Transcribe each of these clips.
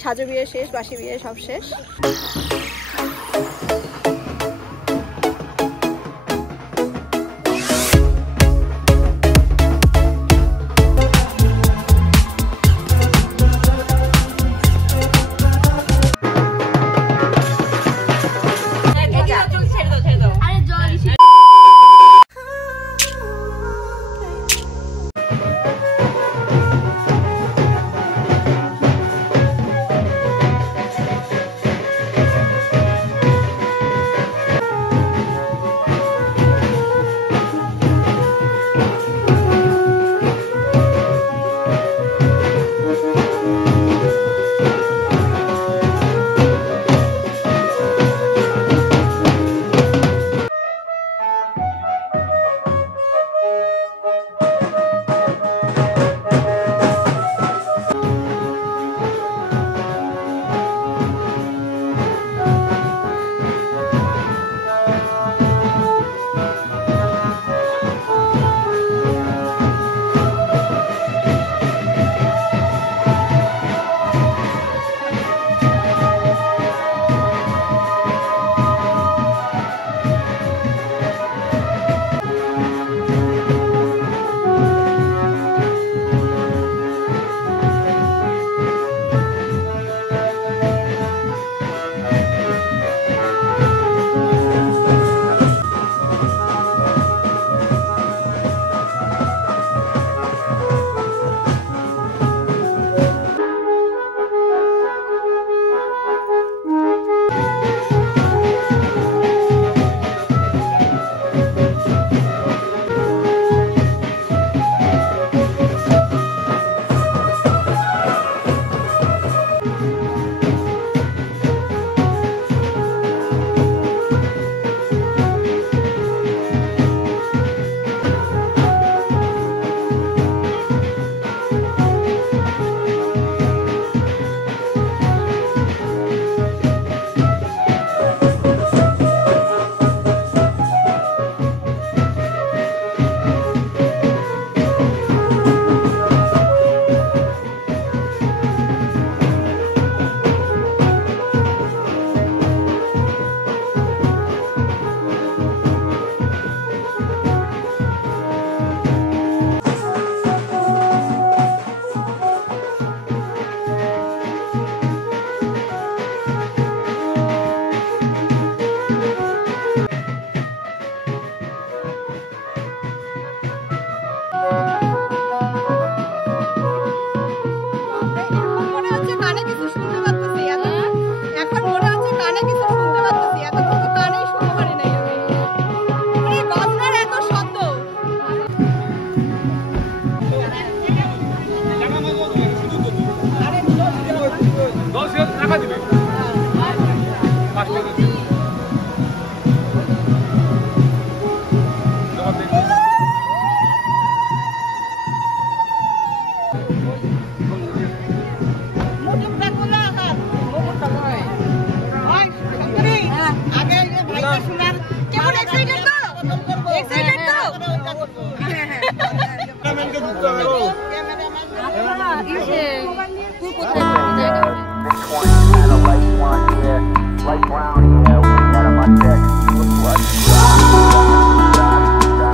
সাজু বিয়ে শেষ, বাসি বিয়ে সব শেষ।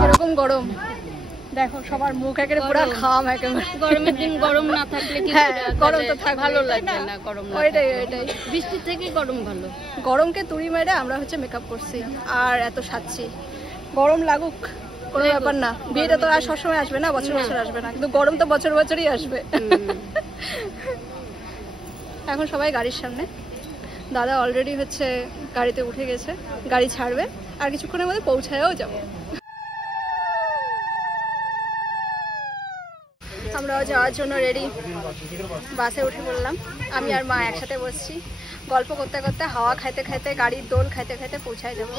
এরকম গরম দেখো সবার মুখ একেবারে পুরো ঘাম একেবারে। গরমের দিন গরম না থাকলে কি গরম তো থাক ভালো লাগে না, গরম না ওইটাই বৃষ্টি থেকে গরম ভালো। গরমকে তুড়ি মেরে আমরা হচ্ছে মেকআপ করছি আর এত সাজছি। গরম লাগুক কোনো ব্যাপার না, বিয়েটা তো আর সবসময় আসবে না, বছর বছর আসবে না, কিন্তু গরম তো বছর বছরই আসবে। এখন সবাই গাড়ির সামনে, দাদা অলরেডি হচ্ছে গাড়িতে উঠে গেছে, গাড়ি ছাড়বে আর কিছুক্ষণের মধ্যে পৌঁছায়ও যাব। আমরাও যাওয়ার জন্য রেডি, বাসে উঠে পড়লাম। আমি আর মা একসাথে বসছি, গল্প করতে করতে, হাওয়া খাইতে খাইতে, গাড়ির দোল খাইতে খাইতে পৌঁছায় যাবো।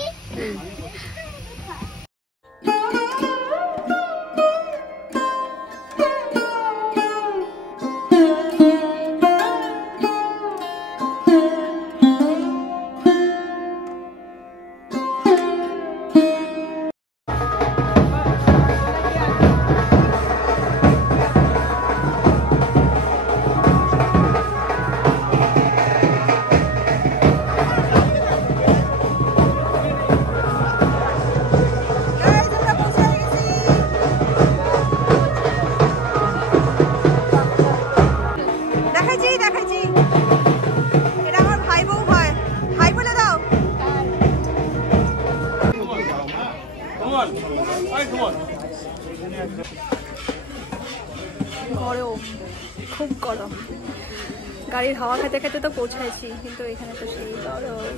গরম, খুব গরম। গাড়ির হাওয়া খেতে খেতে তো পৌঁছাইছি, কিন্তু এখানে তো সেই গরম।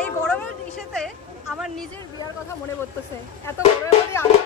এই গরমের ইসেতে আমার নিজের বিয়ার কথা মনে পড়তেছে। এত গরমের মধ্যে আমি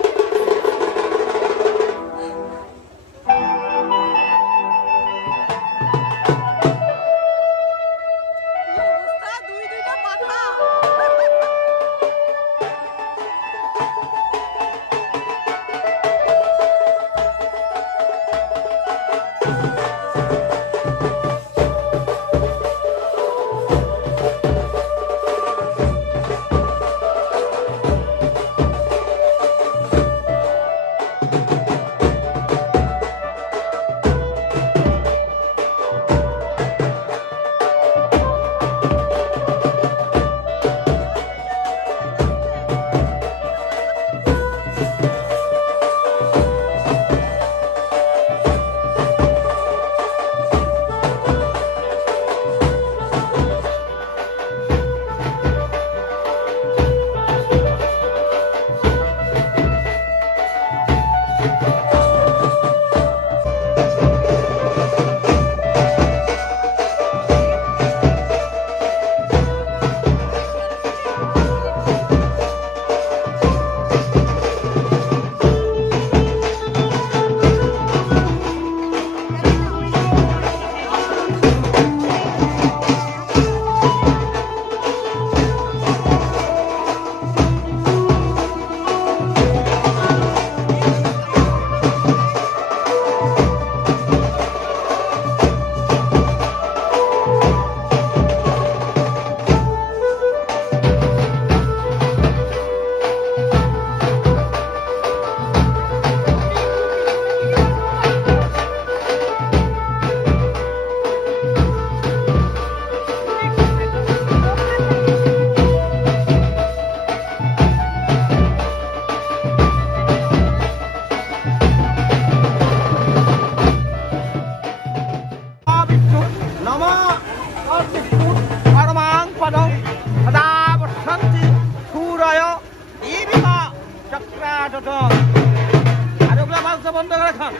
বন্ধ করে খান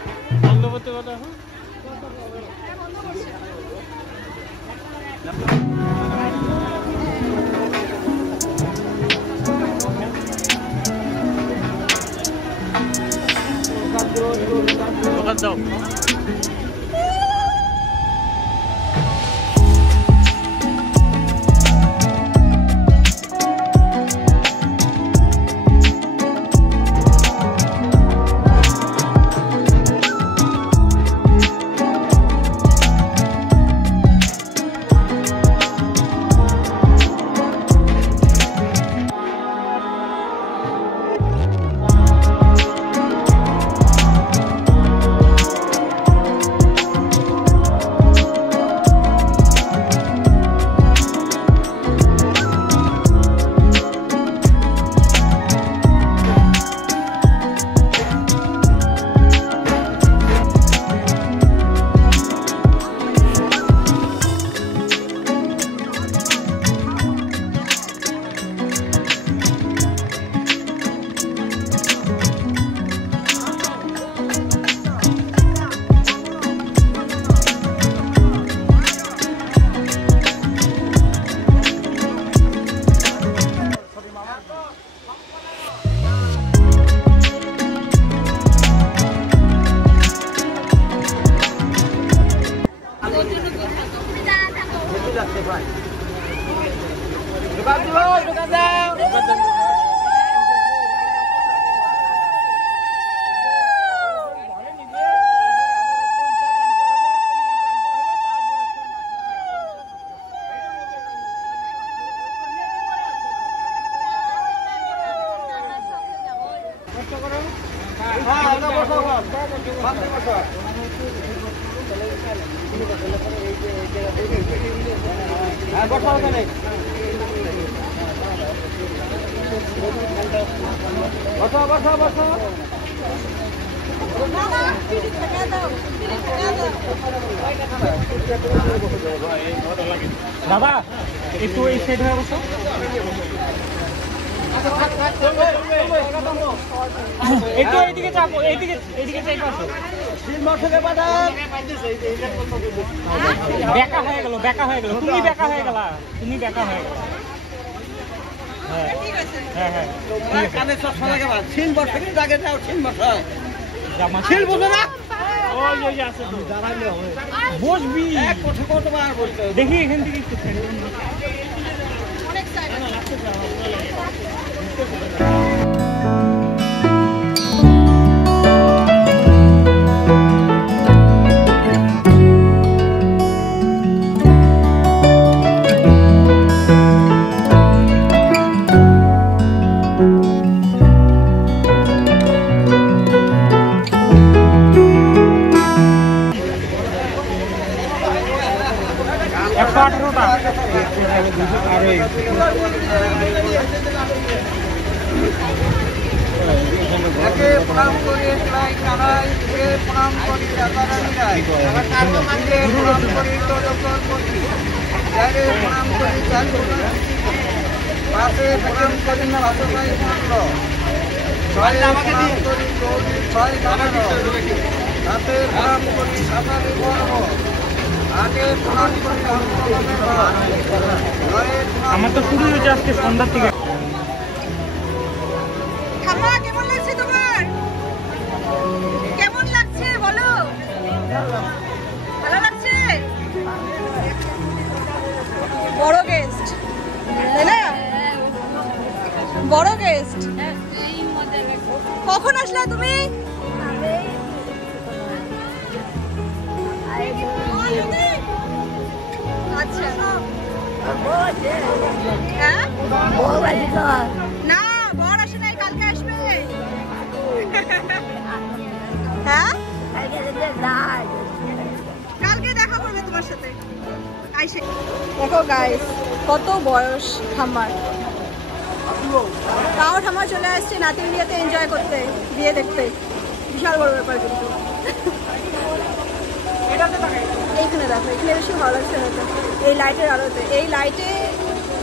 বন্ধ করতে কথা দোকান দাও যাচ্ছে ভাই দোকান দাও দাদা একটু এই সাইড হয়ে বসো একটু এইদিকে চাপো এইদিকে চাইবো আসো বেকা হয়ে গেল তুমি বেকা হয়ে গেলা হ্যাঁ হ্যাঁ কানে চশমা লাগে বা ছিন বসে কি জায়গা যাও ছিন বসে জামা ছিল বুঝো না ওই আছে তো দাঁড়াইলে হবে বসবি এক কথা কতবার বলতে দেখি এখান থেকে একটু অনেক সাইড প্রণাম করি কানাই প্রণাম করি প্রণাম করি প্রণাম করি পাশে প্রণাম করি প্রণাম করি গৌরী ছয় হাতে প্রণাম করি সাঁতারি বর্ম আগে প্রণাম করি আমার তো শুরু হয়েছে আজকে সন্ধ্যার থেকে। কেমন লাগছে তোমার? কেমন লাগছে বলো? ভালো লাগছে? বড় গেস্ট তাই না? বড় গেস্ট। কখন আসলে তুমি? আচ্ছা না বর আসে নাই, কালকে আসবে। হ্যাঁ কালকে দেখা করবে তোমার সাথে। দেখো গাইস কত বয়স ঠাম্মার, তাও ঠাম্মা চলে আসছে নাতিন বিয়েতে এনজয় করতে, বিয়ে দেখতে। বিশাল বড় ব্যাপার কিন্তু। এইখানে দেখো, এখানে বেশি ভালো লাগছে হয়তো এই লাইটের আলোতে। এই লাইটে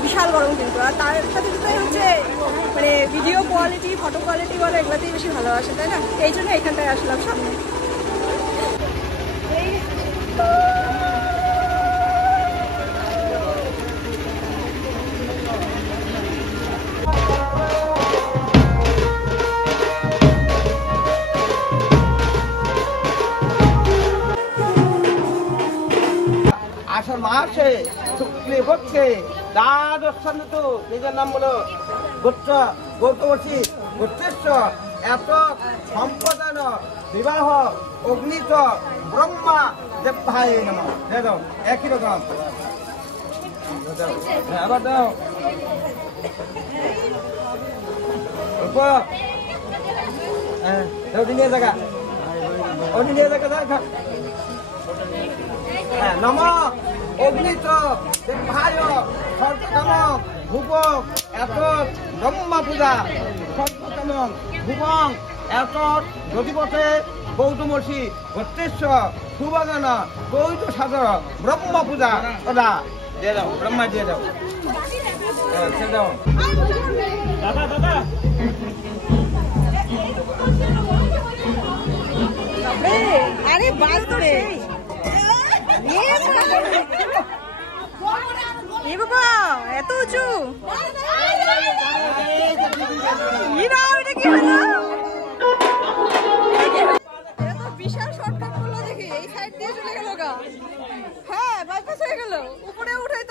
বিশাল গরম কিন্তু, আর তার সাথে সাথে হচ্ছে মানে ভিডিও কোয়ালিটি, ফটো কোয়ালিটি বলো এগুলোতেই বেশি ভালোবাসে, তাই না? এই জন্য এখানটায় আসলাম সামনে। আষাঢ় মাসে শুক্লপক্ষে দ্বাদশ ঋতু, নিজের নাম বলো গৌতমসী গোত্রেশ্বর এত সম্পদান বিবাহ অগ্নিত ব্রহ্মা দেবভাই নম। দিয়ে দাও একই রকম, আবার দাও নিয়ে জায়গা দাও। নম অগ্নিত দেবভায় সর্বতম ভুবক এত ব্রহ্মা পূজা সর্বতম ভুবং এত যদিপথে গৌতমসী গোত্রেশ্বর সুবাগান কৈত সাগর ব্রহ্মা পূজা ওরা দিয়ে দাও, ব্রহ্মা দিয়ে দাও। দাদা দাদা আরে বাজবে বাবা, এত উঁচু বিশাল শর্টকাট করলো দেখি, এই সাইড দিয়ে চলে গেল গা। হ্যাঁ বাইপাস হয়ে গেল, উপরে উঠে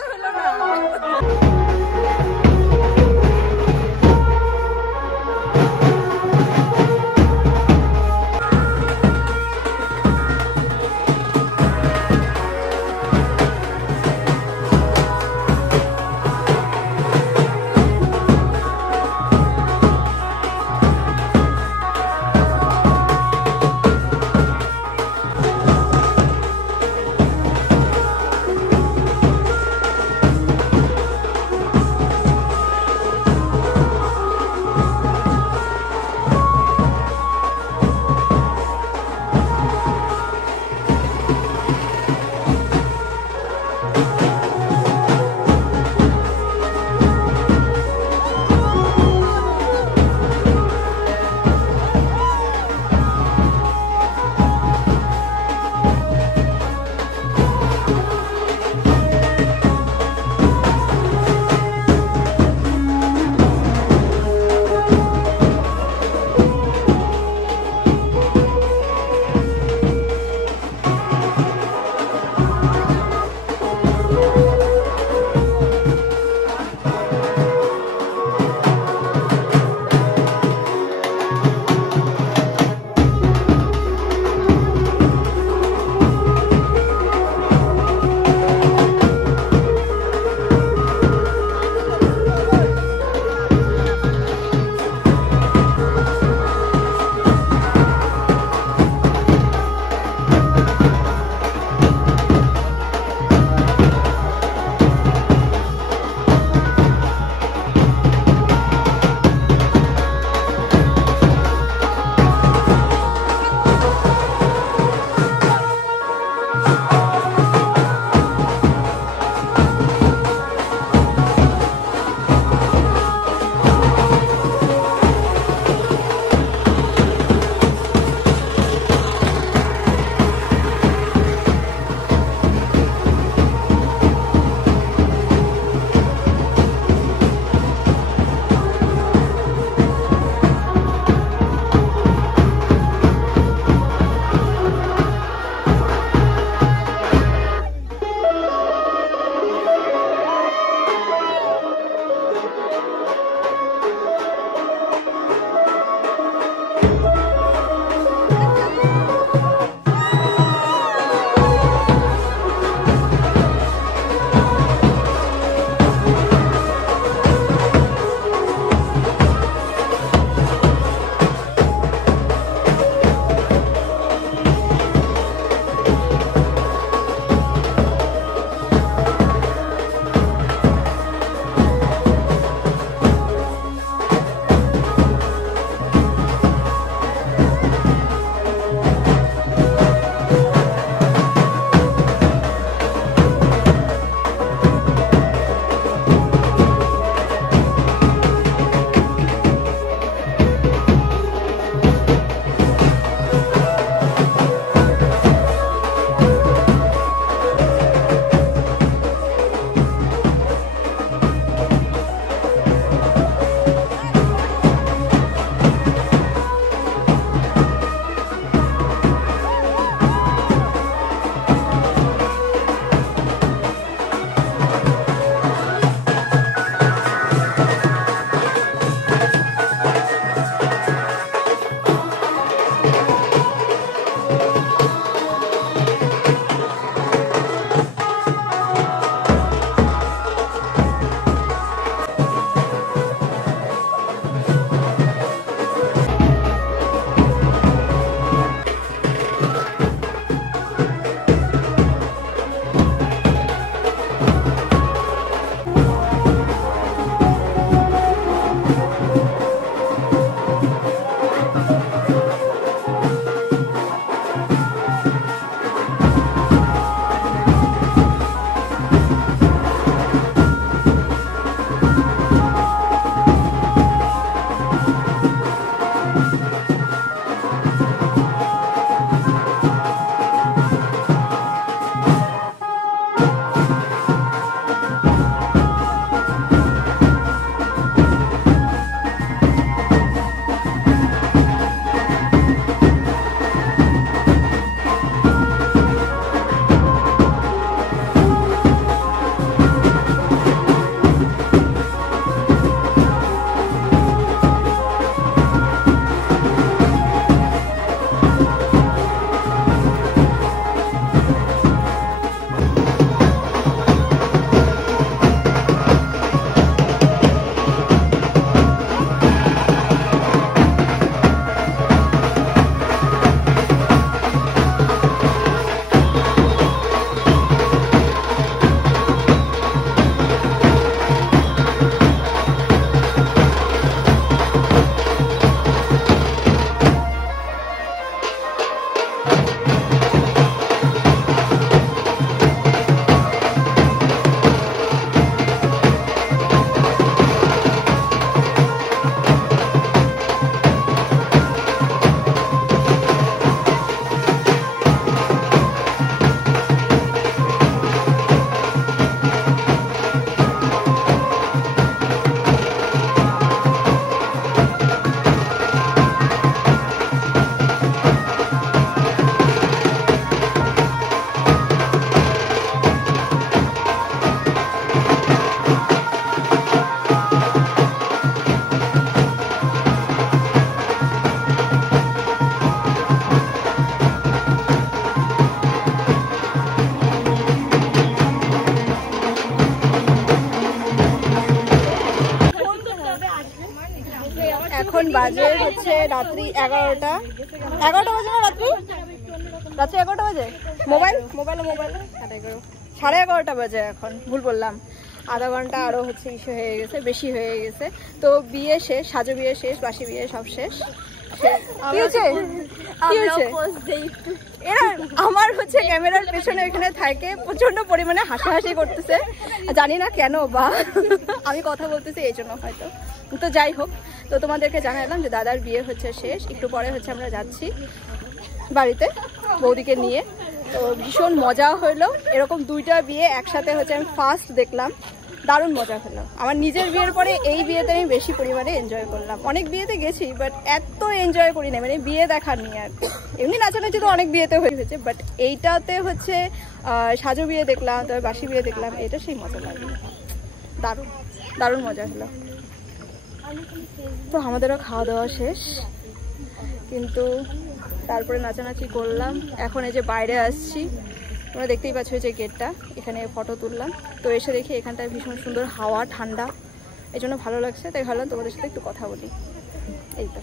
বাজে হচ্ছে রাত্রি 11টা বাজে না? রাত্রি 11টা বাজে। মোবাইল 11:30 বাজে এখন, ভুল বললাম। আধা ঘন্টা আরো হচ্ছে ইস্যু হয়ে গেছে, বেশি হয়ে গেছে। তো বিয়ে শেষ, সাজো বিয়ে শেষ, বাসি বিয়ে সব শেষ। এরা আমার হচ্ছে ক্যামেরার পেছনে এখানে থাকে, প্রচন্ড পরিমাণে হাসাহাসি করতেছে, জানি না কেন, বা আমি কথা বলতেছি এই জন্য হয়তো। তো যাই হোক, তো তোমাদেরকে জানালাম যে দাদার বিয়ে হচ্ছে শেষ, একটু পরে হচ্ছে আমরা যাচ্ছি বাড়িতে বৌদিকে নিয়ে। তো ভীষণ মজা হলো, এরকম দুইটা বিয়ে একসাথে হচ্ছে আমি ফার্স্ট দেখলাম, দারুণ মজা হলো। আমার নিজের বিয়ের পরে এই বিয়েতে আমি বেশি পরিমাণে এনজয় করলাম। অনেক বিয়েতে গেছি বাট এত এনজয় করি না, মানে বিয়ে দেখার নিয়ে আর কি। এমনি নাচানাচি তো অনেক বিয়েতে হয়েছে, বাট এইটাতে হচ্ছে সাজো বিয়ে দেখলাম, তবে বাসি বিয়ে দেখলাম, এটা সেই মজা লাগলো, দারুণ দারুণ মজা হলো। তো আমাদেরও খাওয়া দাওয়া শেষ, কিন্তু তারপরে নাচানাচি করলাম। এখন এই যে বাইরে আসছি, তোমরা দেখতেই পাচ্ছ যে গেটটা, এখানে ফটো তুললাম। তো এসে দেখি এখানটায় ভীষণ সুন্দর হাওয়া, ঠান্ডা, এই জন্য ভালো লাগছে, তাই ভাবলাম তোমাদের সাথে একটু কথা বলি। এই তো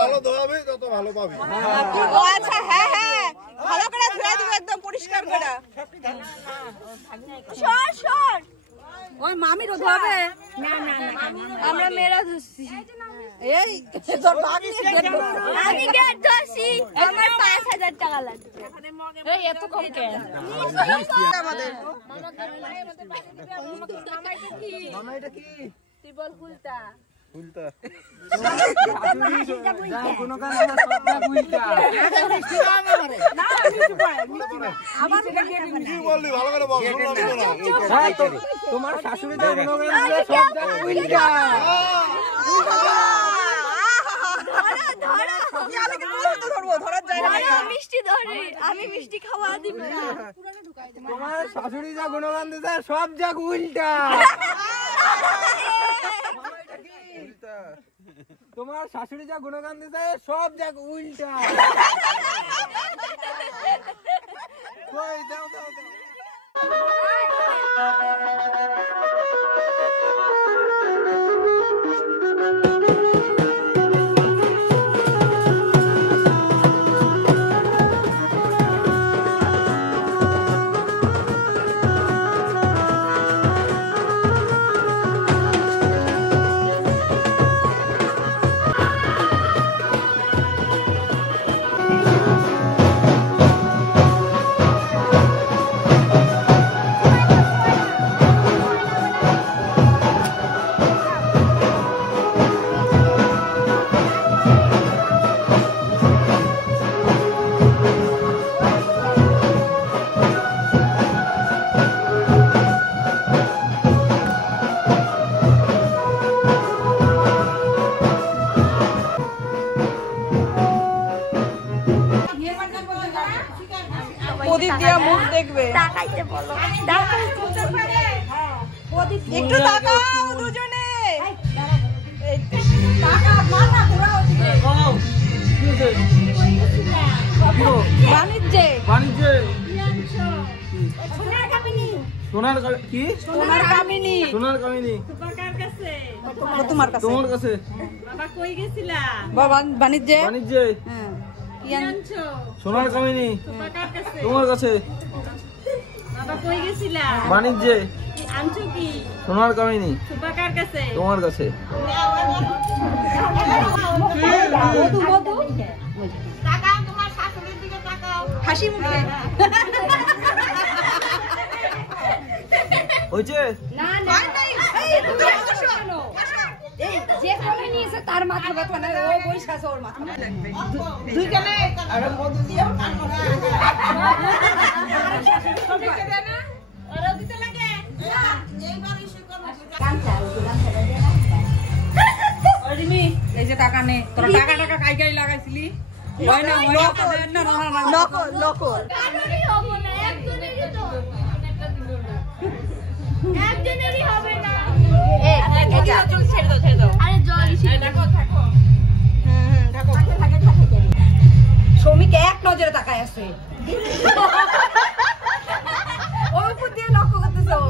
ভালো ধোয়াবি তত ভালো পাবি। আচ্ছা, হ্যাঁ হ্যাঁ, ভালো করে ধুয়ে দিবে একদম পরিষ্কার করে। সর সর, ওই মামির ধোয়াবে না, আমরা মেয়েরা ধুচ্ছি। এই তোর ভাবি আমি গেট ধুচ্ছি, আমার 5000 টাকা লাগবে। এই এত কম কেন আমাদের? মামা এটা কি? তুই বল ফুলটা ফুলটা তোমার শাশুড়ি আমি মিষ্টি খাওয়া দিব না। তোমার শাশুড়ি যা গুণগান দিতে সব যাক উল্টা। তোমার শাশুড়ি যা গুণগান দিতে সব যাক উল্টা। দাও দাও দাও। একটু তাকাও দুজনে এই তাকা মাথা ঘোরাও দিকে বাণিজ্যে সোনার কি সোনার কামিনী তোমার কাছে তোমার কাছে বাবা বাণিজ্যে বাণিজ্যে হ্যাঁ কি আনছো সোনার কামিনী তোমার কাছে বাণিজ্যে সোনার কামিনী তোমার কাছে মধু মধু তাকাও তোমার শাশুড়ির দিকে তাকাও হাসি মুখে হইছে না না এই তুমি আসো এই যে কোনে নিয়েছে তার মাথা ব্যথা না ও বইসা আছে ওর মাথা লাগবে দুই কানে আর মধু দিও কান করা ওরা দিতে লাগে এইবার ইস্যু করব কান চালু দে না ওরিমি এই যে টাকা নে তোর টাকা কাই লাগাইছিলি হয় না নকল নকল কারণই হবে না একজনেরই তো একজনেরই হবে না এটা চল ছেড়ে দাও আরে জল দেখো থাকো থাকো থাকে শ্রমিক এক নজরে তাকায় আছে ওই উপর দিয়ে লক্ষ্য করতেছে ও